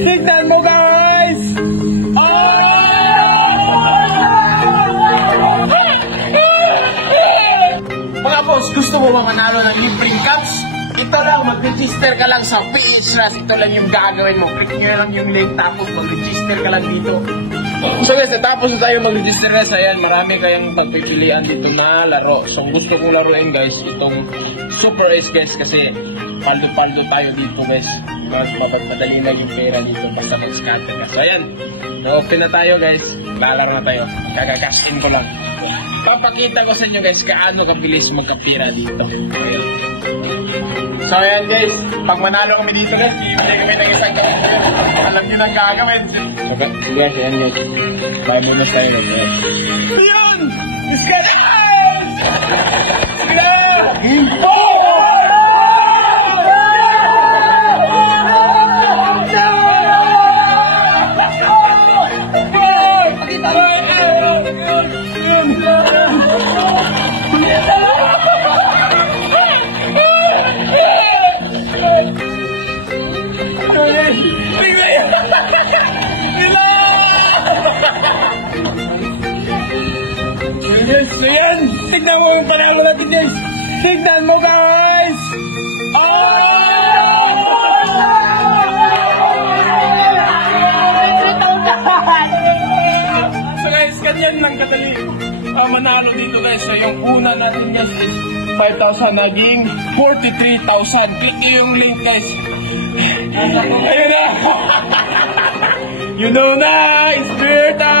Tignan mo guys! Mga boss, gusto mo ba manalo ng libreng caps? Ito lang, mag-register ka lang sa PHLAS. Ito lang yung gagawin mo. Click nyo lang yung link tapos mag-register ka lang dito. So guys, natapos na tayo mag-register na. Ayan, marami kayong pagpipilian dito na laro. So gusto kong laruin guys, itong Super Ace guys kasi paldo-paldo tayo dito guys. Madali lang yung pera dito basta mag-scatter ka. So ayan, open na tayo guys. Lalaro na tayo. Gagagasin ko lang. Papakita ko sa inyo guys kaano kabilis magkapira dito. Okay. So ayan guys, pag manalo kami dito guys, ibigay kami ng isang kamay. Alam nyo nang gagawin. Okay, guys, ayan guys. Bye muna tayo guys. Ayan! Scatter! Info! Ayan! Tignan mo yung panalo natin guys! Tignan mo guys! So guys, ganyan lang kadali manalo dito guys. So yung una natin guys is 5,000 naging 43,000. Click nyo yung link guys. Ayun na! You know na! It's beer time!